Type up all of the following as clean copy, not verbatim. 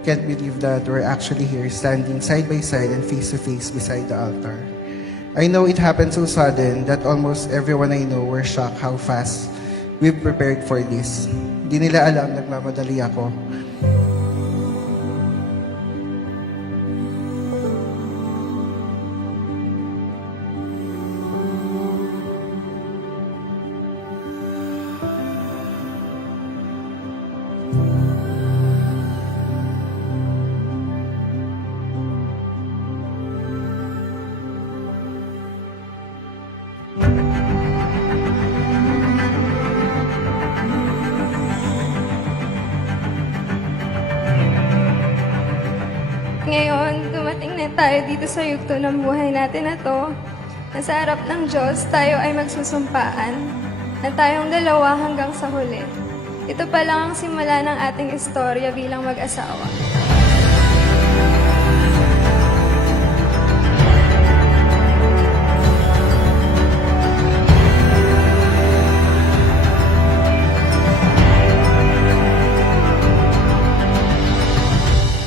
can't believe that we're actually here standing side by side and face to face beside the altar. I know it happened so sudden that almost everyone I know were shocked how fast we've prepared for this. Di nila alam nagmamadali ako. Ngayon, dumating na tayo dito sa yugto ng buhay natin na to, na sa harap ng Diyos, tayo ay magsusumpaan, na tayong dalawa hanggang sa huli. Ito pa lang ang simula ng ating istorya bilang mag-asawa.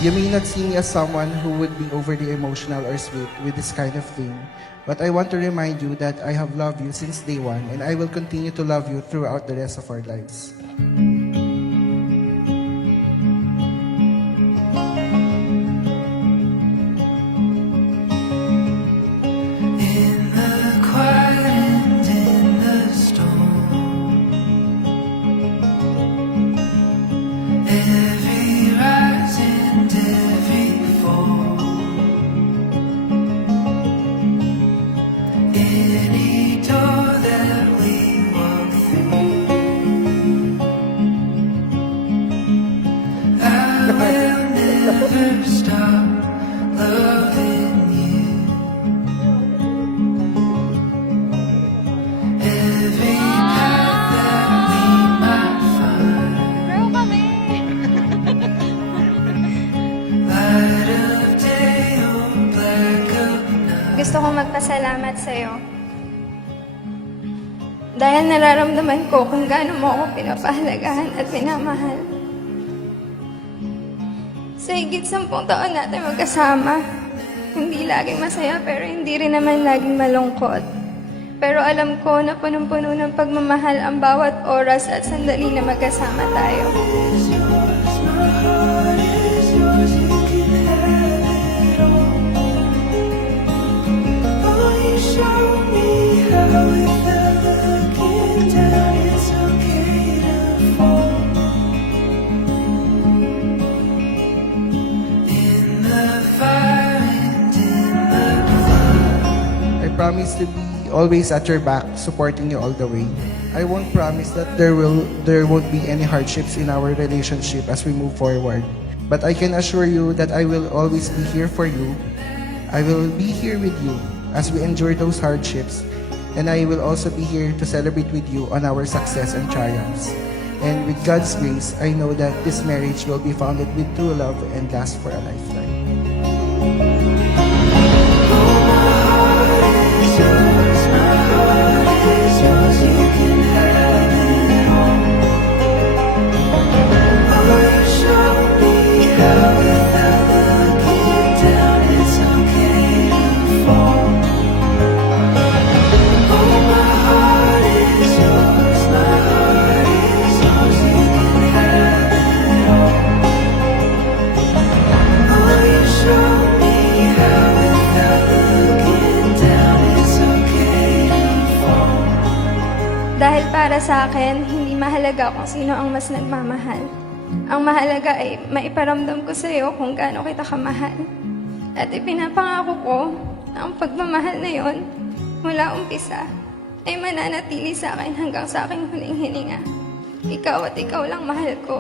You may not see me as someone who would be overly emotional or sweet with this kind of thing, but I want to remind you that I have loved you since day one and I will continue to love you throughout the rest of our lives. In the quiet and in the storm, every rise and every fall, any door that we walk through, I will never stop loving you. Every path that we might find, light of day or black of night. Gusto kong magpasalamat sa'yo. Dahil nararamdaman ko kung gaano mo ako pinapahalagahan at minamahal. Sa higit 10 taon natin magkasama, hindi laging masaya pero hindi rin naman laging malungkot. Pero alam ko na punong-puno ng pagmamahal ang bawat oras at sandali na magkasama tayo. Is yours, my heart is yours, you can have it all. Oh, you show me how without looking down, it's okay to fall. In the fire and in the flood, I promise to be always at your back, supporting you all the way. I won't promise that there won't be any hardships in our relationship as we move forward. But I can assure you that I will always be here for you. I will be here with you as we endure those hardships. And I will also be here to celebrate with you on our success and triumphs. And with God's grace, I know that this marriage will be founded with true love and last for a lifetime. is yours, my heart is yours, you can have it all. Oh, you show me how without looking down, it's okay to fall. Oh, my heart is yours, my heart is yours, you can have it all. Oh, you show me how without looking down, it's okay to fall. Dahil para sa akin, hindi mahalaga kung sino ang mas nagmamahal. Ang mahalaga ay maiparamdam ko sa iyo kung gaano kita kamahal. At ipinapangako ko na ang pagmamahal na yon, mula umpisa, ay mananatili sa akin hanggang sa aking huling hininga. Ikaw at ikaw lang mahal ko.